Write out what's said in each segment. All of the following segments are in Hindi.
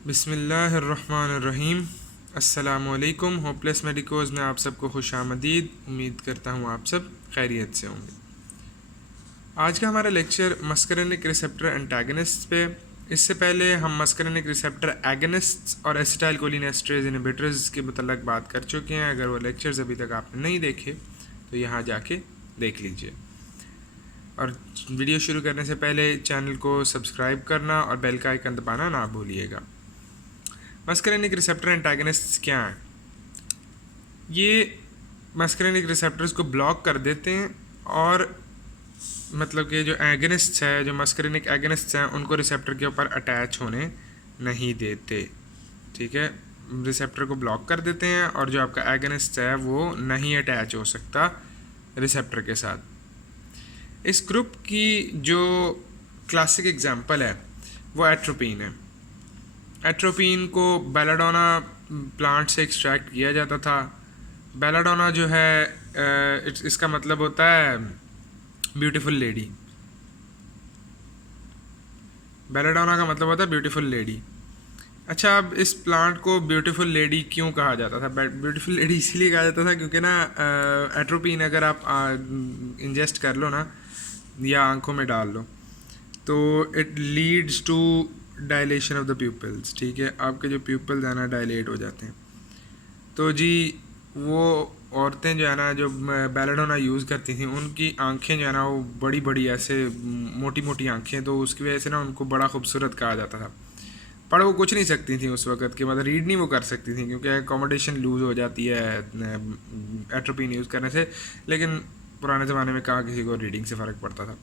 बिस्मिल्लाहिर्रहमानिर्रहीम। अस्सलामुअलैकुम। होपलेस मेडिकोज़ में आप सबको खुश आमदीद। उम्मीद करता हूँ आप सब खैरियत से होंगे। आज का हमारा लेक्चर मस्करेनिक रिसेप्टर एंटागनिस्ट पे। इससे पहले हम मस्करेनिक रिसेप्टर एगनिस्ट्स और एसिटाइलकोलिनेस्टरेज इनहिबिटर्स के मतलब बात कर चुके हैं। अगर वो लेक्चर्स अभी तक आपने नहीं देखे तो यहाँ जाके देख लीजिए। और वीडियो शुरू करने से पहले चैनल को सब्सक्राइब करना और बेल का आइकन दबाना ना भूलिएगा। मस्करेनिक रिसेप्टर एंटागनिस्ट्स क्या हैं? ये मस्करेनिक रिसेप्टर्स को ब्लॉक कर देते हैं और मतलब कि जो एगनिस्ट्स है, जो मस्करेनिक एगनिस्ट्स हैं, उनको रिसेप्टर के ऊपर अटैच होने नहीं देते। ठीक है, रिसेप्टर को ब्लॉक कर देते हैं और जो आपका एगनिस्ट है वो नहीं अटैच हो सकता रिसेप्टर के साथ। इस ग्रुप की जो क्लासिक एग्जांपल है वो एट्रोपिन है। एट्रोपिन को बेलाडोना प्लांट से एक्सट्रैक्ट किया जाता था। बेलाडोना जो है इसका मतलब होता है ब्यूटीफुल लेडी। बेलाडोना का मतलब होता है ब्यूटीफुल लेडी। अच्छा, अब इस प्लांट को ब्यूटीफुल लेडी क्यों कहा जाता था? ब्यूटीफुल लेडी इसलिए कहा जाता था क्योंकि ना एट्रोपिन अगर आप इंजेस्ट कर लो ना या आंखों में डाल लो तो it leads to dilation of the pupils. ठीक है, आपके जो प्यूपल्स हैं ना डायलेट हो जाते हैं। तो जी वो औरतें जो है ना जो बेलाडोना यूज़ करती थी उनकी आंखें जो है ना वो बड़ी बड़ी ऐसे मोटी मोटी आंखें, तो उसकी वजह से ना उनको बड़ा खूबसूरत कहा जाता था। पर वो कुछ नहीं सकती थी उस वक़्त के, मतलब रीड नहीं वो कर सकती थी क्योंकि अकोमोडेशन लूज़ हो जाती है एट्रोपिन यूज़ करने से। लेकिन पुराने ज़माने में कहाँ किसी को रीडिंग से फ़र्क पड़ता था।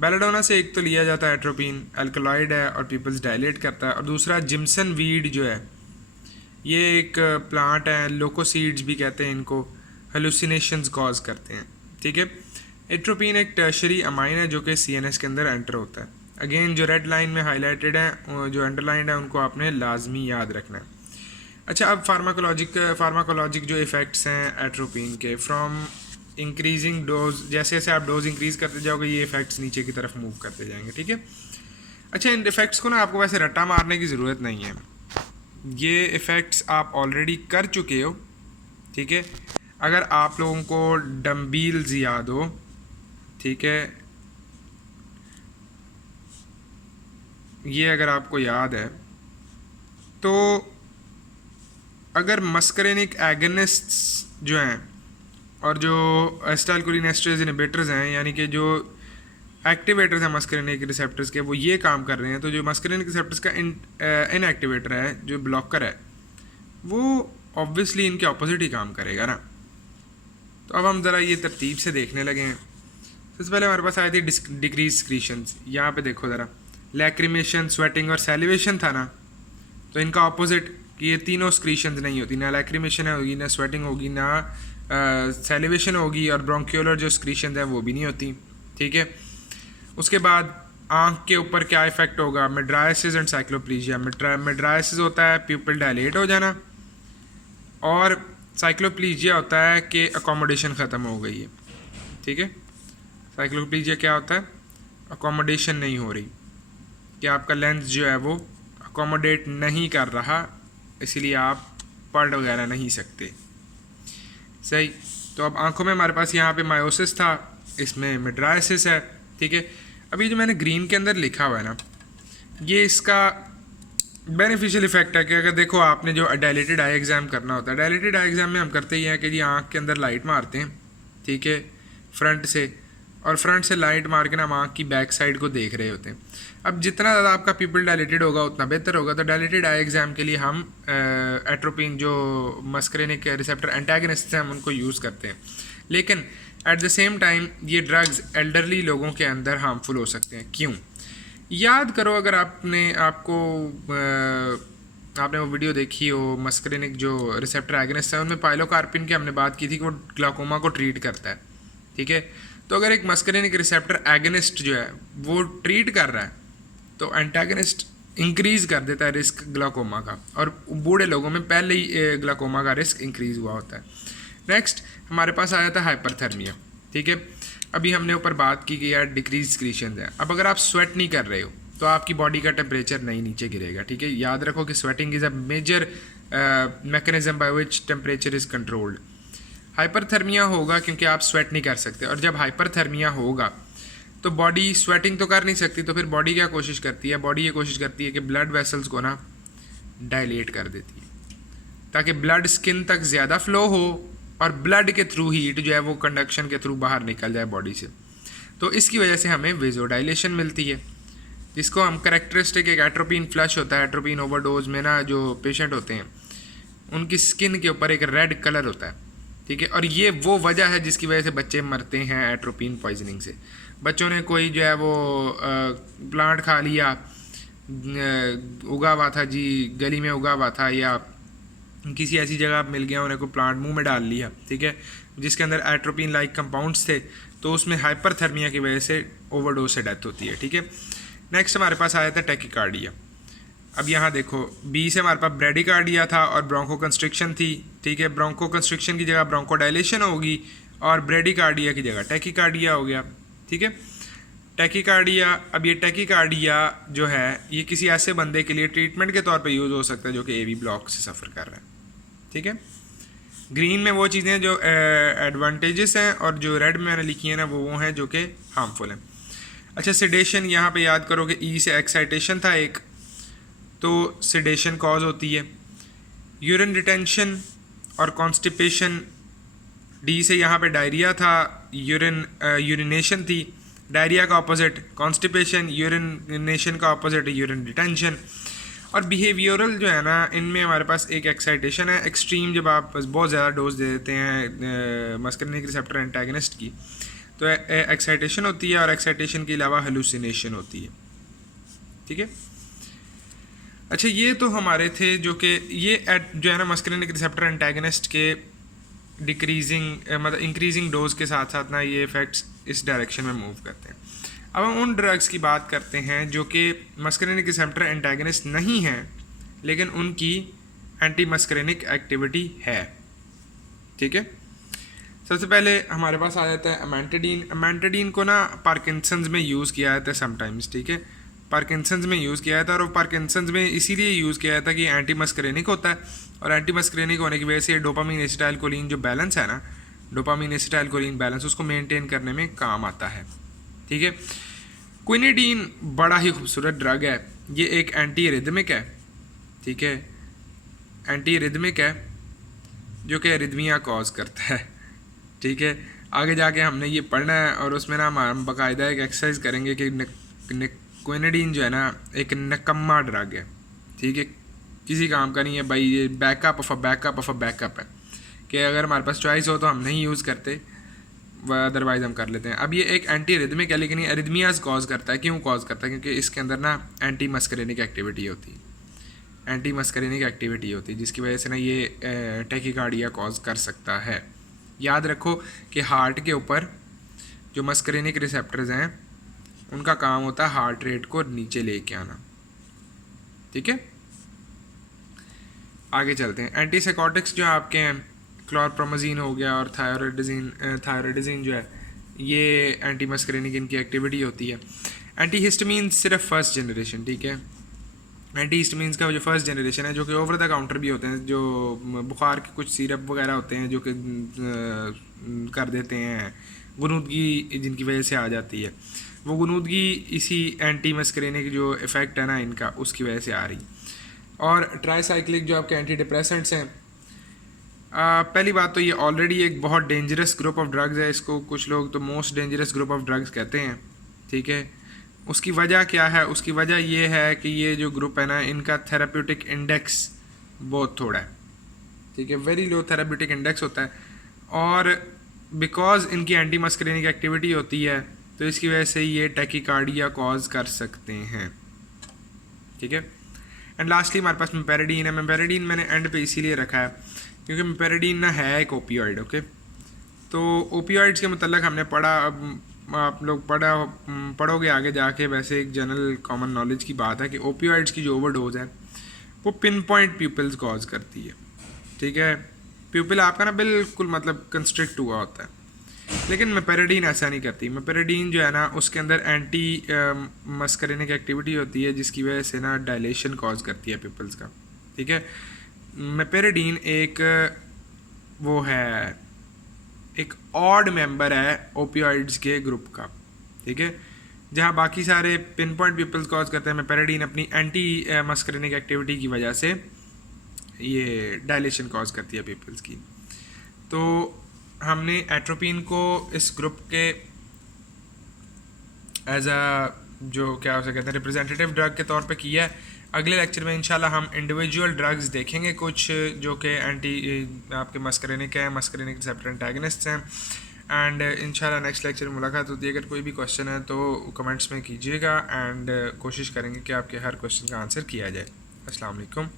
बेलाडोना से एक तो लिया जाता है एट्रोपिन, अल्कलॉइड है और पीपल्स डायलेट करता है। और दूसरा जिम्सन वीड जो है ये एक प्लांट है, लोकोसीड्स भी कहते हैं इनको, हेलुसिनेशंस कॉज करते हैं। ठीक है, एट्रोपिन एक टर्शरी अमाइन है जो कि सीएनएस के अंदर एंटर होता है। अगेन जो रेड लाइन में हाईलाइटेड है, जो अंडरलाइंड है, उनको आपने लाजमी याद रखना है। अच्छा, अब फार्माकोलॉजिक जो इफ़ेक्ट्स हैं एट्रोपिन के, फ्रॉम इंक्रीजिंग डोज, जैसे जैसे आप डोज इंक्रीज़ करते जाओगे ये इफ़ेक्ट्स नीचे की तरफ मूव करते जाएंगे। ठीक है, अच्छा, इन इफ़ेक्ट्स को ना आपको वैसे रट्टा मारने की ज़रूरत नहीं है। ये इफ़ेक्ट्स आप ऑलरेडी कर चुके हो। ठीक है, अगर आप लोगों को डम्बील्स याद हो, ठीक है, ये अगर आपको याद है तो अगर मस्करेनिक एगनिस्ट्स जो हैं और जो एसिटाइलकोलिनेस्टरेज इनहिबिटर्स हैं, यानी कि जो एक्टिवेटर्स हैं मस्करेनिक रिसेप्टर्स के, वो ये काम कर रहे हैं, तो जो मस्करेनिक रिसेप्टर्स का इनएक्टिवेटर है, जो ब्लॉकर है, वो ऑब्वियसली इनके ऑपोजिट ही काम करेगा ना। तो अब हम ज़रा ये तरतीब से देखने लगे हैं। सबसे पहले हमारे पास आए थे डिक्रीज स्क्रीशंस। यहाँ पे देखो ज़रा, लैक्रिमेशन, स्वेटिंग और सैलिवेशन था ना, तो इनका ऑपोजिट कि ये तीनों स्क्रीशंस नहीं होती, ना लैक्रिमेशन होगी, ना स्वेटिंग होगी, ना सैलिवेशन होगी, और ब्रोंक्यूलर जो स्क्रीशंस हैं वो भी नहीं होती। ठीक है, उसके बाद आँख के ऊपर क्या इफेक्ट होगा? मिड्राइसिस एंड साइक्लोप्लीजिया। मिड्राइसिस होता है प्यूपिल डायलेट हो जाना, और साइक्लोप्लीजिया होता है कि अकोमोडेशन ख़त्म हो गई है। ठीक है, साइक्लोप्लीजिया क्या होता है? अकोमोडेशन नहीं हो रही, कि आपका लेंस जो है वो अकोमोडेट नहीं कर रहा, इसीलिए आप पढ़ वगैरह नहीं सकते। सही, तो अब आंखों में हमारे पास यहाँ पे मायोसिस था, इसमें मिड्राइसिस है। ठीक है, अभी जो मैंने ग्रीन के अंदर लिखा हुआ है ना, ये इसका बेनिफिशियल इफेक्ट है कि अगर देखो आपने जो डायलेटेड आई एग्ज़ाम करना होता है, डायलेटेड आई एग्ज़ाम में हम करते ही हैं कि जी आँख के अंदर लाइट मारते हैं। ठीक है, फ्रंट से, और फ्रंट से लाइट मार के ना हम आँख की बैक साइड को देख रहे होते हैं। अब जितना ज़्यादा आपका पीपल डायलेटेड होगा उतना बेहतर होगा। तो डायलेटेड आई एग्ज़ाम के लिए हम एट्रोपिन जो मस्करेनिक रिसेप्टर एंटागनिस्ट हैं हम उनको यूज़ करते हैं। लेकिन एट द सेम टाइम ये ड्रग्स एल्डरली लोगों के अंदर हार्मफुल हो सकते हैं। क्यों? याद करो, अगर आपने वो वीडियो देखी हो, मस्करेनिक जो रिसेप्टर एगनिस्ट है उनमें पाइलोकार्पिन की हमने बात की थी कि वो ग्लाकोमा को ट्रीट करता है। ठीक है, तो अगर एक मस्करेनिक रिसेप्टर एगनिस्ट जो है वो ट्रीट कर रहा है तो एंटागनिस्ट इंक्रीज़ कर देता है रिस्क ग्लाकोमा का, और बूढ़े लोगों में पहले ही ग्लाकोमा का रिस्क इंक्रीज़ हुआ होता है। नेक्स्ट हमारे पास आया था हाइपरथर्मिया। ठीक है, अभी हमने ऊपर बात की कि यार डिक्रीज स्क्रीशन है। अब अगर आप स्वेट नहीं कर रहे हो, तो आपकी बॉडी का टेम्परेचर नहीं नीचे गिरेगा, ठीक है। याद रखो कि sweating is a major mechanism by which temperature is controlled. Hyperthermia होगा क्योंकि आप स्वेट नहीं कर सकते, और जब हाइपरथर्मिया होगा तो बॉडी स्वेटिंग तो कर नहीं सकती, तो फिर बॉडी क्या कोशिश करती है, बॉडी ये कोशिश करती है कि ब्लड वेसल्स को ना डायलेट कर देती है ताकि ब्लड स्किन तक ज़्यादा फ्लो हो और ब्लड के थ्रू हीट जो है वो कंडक्शन के थ्रू बाहर निकल जाए बॉडी से। तो इसकी वजह से हमें वेजोडाइलेशन मिलती है, जिसको हम करेक्टरिस्टिक एक एट्रोपिन फ्लश होता है। एट्रोपिन ओवरडोज में ना जो पेशेंट होते हैं उनकी स्किन के ऊपर एक रेड कलर होता है, ठीक है। और ये वो वजह है जिसकी वजह से बच्चे मरते हैं एट्रोपिन पॉइजनिंग से। बच्चों ने कोई जो है वो प्लांट खा लिया, उगा हुआ था जी, गली में उगा हुआ था, या किसी ऐसी जगह मिल गया उन्हें कोई प्लांट मुंह में डाल लिया, ठीक है, जिसके अंदर एट्रोपिन लाइक कंपाउंड्स थे, तो उसमें हाइपरथर्मिया की वजह से ओवरडोज से डेथ होती है, ठीक है। नेक्स्ट हमारे पास आया था टैकीकार्डिया। अब यहाँ देखो, बी से हमारे पास ब्रेडिकार्डिया था और ब्रोंको कंस्ट्रिक्शन थी, ठीक है। ब्रोंको कंस्ट्रिक्शन की जगह ब्रोंकोडाइलेशन होगी और ब्रेडिकार्डिया की जगह टैकीकार्डिया हो गया, ठीक है। टैकीकार्डिया, अब ये टैकीकार्डिया जो है ये किसी ऐसे बंदे के लिए ट्रीटमेंट के तौर पे यूज़ हो सकता है जो कि एवी ब्लॉक से सफ़र कर रहा है, ठीक है। ग्रीन में वो चीज़ें जो एडवांटेजेस हैं और जो रेड में मैंने लिखी है ना वो हैं जो कि हार्मफुल हैं। अच्छा, सेडेशन, यहाँ पे याद करो कि ई से एक्साइटेशन था एक, तो सेडेशन कॉज होती है। यूरिन रिटेंशन और कॉन्स्टिपेशन, डी से यहाँ पे डायरिया था, यूरिनेशन थी। डायरिया का ऑपोजिट कॉन्स्टिपेशन, यूरिनेशन का ऑपोजिट यूरिन रिटेंशन। और बिहेवियरल जो है ना, इनमें हमारे पास एक एक्साइटेशन है एक्सट्रीम, जब आप बहुत ज़्यादा डोज दे देते हैं मस्करनिक रिसेप्टर एंटागनिस्ट की, तो एक्साइटेशन होती है, और एक्साइटेशन के अलावा हेलुसिनेशन होती है, ठीक है। अच्छा, ये तो हमारे थे जो कि ये जो है ना मस्करनिक रिसेप्टर एंटागनिस्ट के डिक्रीजिंग मतलब इंक्रीजिंग डोज के साथ साथ ना ये इफ़ेक्ट्स इस डायरेक्शन में मूव करते हैं। अब हम उन ड्रग्स की बात करते हैं जो कि मस्करनिक रिसेप्टर एंटागनिस्ट नहीं हैं लेकिन उनकी एंटी मस्करनिक एक्टिविटी है, ठीक है। सबसे पहले हमारे पास आ जाता है अमेंटाडीन। अमेंटाडीन को ना पार्किंसंस में यूज़ किया जाता है समटाइम्स, ठीक है। पार्किंसंस में यूज़ किया जाता है, और पार्किंसंस में इसीलिए यूज़ किया जाता है कि एंटी मस्करेनिक होता है, और एंटी मस्करेनिक होने की वजह से डोपामीन एसिटाइलकोलिन जो बैलेंस है ना, डोपामीन एसिटाइलकोलिन बैलेंस, उसको मेंटेन करने में काम आता है, ठीक है। क्विनिडीन बड़ा ही खूबसूरत ड्रग है, ये एक एंटी रिदमिक है, ठीक है, एंटी रिदमिक है जो कि रिदमिया कॉज करता है, ठीक है। आगे जाके हमने ये पढ़ना है और उसमें ना हम बाकायदा एक एक्सरसाइज करेंगे कि क्विनिडीन जो है ना एक नकम्मा ड्रग है, ठीक है, किसी काम का नहीं है भाई, ये बैकअप ऑफ अ बैकअप है कि अगर हमारे पास चॉइस हो तो हम नहीं यूज़ करते, अदरवाइज हम कर लेते हैं। अब ये एक एंटी रिदमिक है लेकिन ये अरिदमियाज कॉज करता है। क्यों कॉज करता है? क्योंकि इसके अंदर ना एंटी मस्करेनिक एक्टिविटी होती है, एंटी मस्करेनिक एक्टिविटी होती है जिसकी वजह से ना ये टैकीकार्डिया कॉज कर सकता है। याद रखो कि हार्ट के ऊपर जो मस्करेनिक रिसेप्टर्स हैं उनका काम होता है हार्ट रेट को नीचे लेके आना, ठीक है। आगे चलते हैं। एंटीसाइकोटिक्स जो आपके हैं, क्लोरप्रोमाजीन हो गया और थायरोडिज़िन जो है ये एंटी मस्करेनिक इनकी एक्टिविटी होती है। एंटीहिस्टामीन सिर्फ फर्स्ट जनरेशन, ठीक है। एंटीहिस्टामीन्स का जो फर्स्ट जनरेशन है जो कि ओवर द काउंटर भी होते हैं, जो बुखार के कुछ सिरप वगैरह होते हैं जो कि कर देते हैं गुनूदगी जिनकी वजह से आ जाती है, वो गुनूदगी इसी एंटी मस्करेनिक जो इफ़ेक्ट है ना इनका उसकी वजह से आ रही। और ट्राईसाइक्लिक जो आपके एंटी डिप्रेसेंट्स हैं, पहली बात तो ये ऑलरेडी एक बहुत डेंजरस ग्रुप ऑफ ड्रग्स है, इसको कुछ लोग तो most dangerous group of drugs कहते हैं, ठीक है। उसकी वजह क्या है? उसकी वजह ये है कि ये जो ग्रुप है ना इनका थेराप्यूटिक इंडेक्स बहुत थोड़ा है, ठीक है, वेरी लो थेराप्यूटिक इंडेक्स होता है, और बिकॉज इनकी एंटी मस्करेनिक एक्टिविटी होती है तो इसकी वजह से ये टैकीकार्डिया कॉज कर सकते हैं, ठीक है। एंड लास्टली हमारे पास मेपेरिडीन है। मेपेरिडीन मैंने एंड पे इसीलिए रखा है क्योंकि मेपेरिडीन ना है एक ओपियोइड, ओके। तो ओपियोइड्स के मतलब हमने पढ़ा, अब आप लोग पढ़ोगे आगे जाके, वैसे एक जनरल कॉमन नॉलेज की बात है कि ओपियोइड्स की जो ओवरडोज है वो पिन पॉइंट प्यूपिल्स कॉज करती है, ठीक है। प्यूपिल आपका ना बिल्कुल मतलब कंस्ट्रिक्ट हुआ होता है, लेकिन मेपेरिडीन ऐसा नहीं करती। मेपेरिडीन जो है ना उसके अंदर एंटी मस्करिनिक एक्टिविटी होती है जिसकी वजह से ना डायलेशन कॉज करती है पिपल्स का, ठीक है। मेपेरिडीन एक वो है, एक ऑड मेंबर है ओपियोइड्स के ग्रुप का, ठीक है। जहाँ बाकी सारे पिन पॉइंट पिपल्स कॉज करते हैं, मेपेरिडीन अपनी एंटी मस्करिनिक एक्टिविटी की वजह से ये डायलेशन कॉज करती है पिपल्स की। तो हमने एट्रोपिन को इस ग्रुप के एज अ जो क्या उसे कहते हैं रिप्रेजेंटेटिव ड्रग के तौर पे किया है। अगले लेक्चर में इंशाल्लाह हम इंडिविजुअल ड्रग्स देखेंगे कुछ जो कि एंटी आपके मस्करिनिक हैं, मस्करिनिक रिसेप्टर एंटागनिस्ट्स हैं। एंड इंशाल्लाह नेक्स्ट लेक्चर में मुलाकात होती है। अगर कोई भी क्वेश्चन है तो कमेंट्स में कीजिएगा एंड कोशिश करेंगे कि आपके हर क्वेश्चन का आंसर किया जाए। अस्सलाम वालेकुम।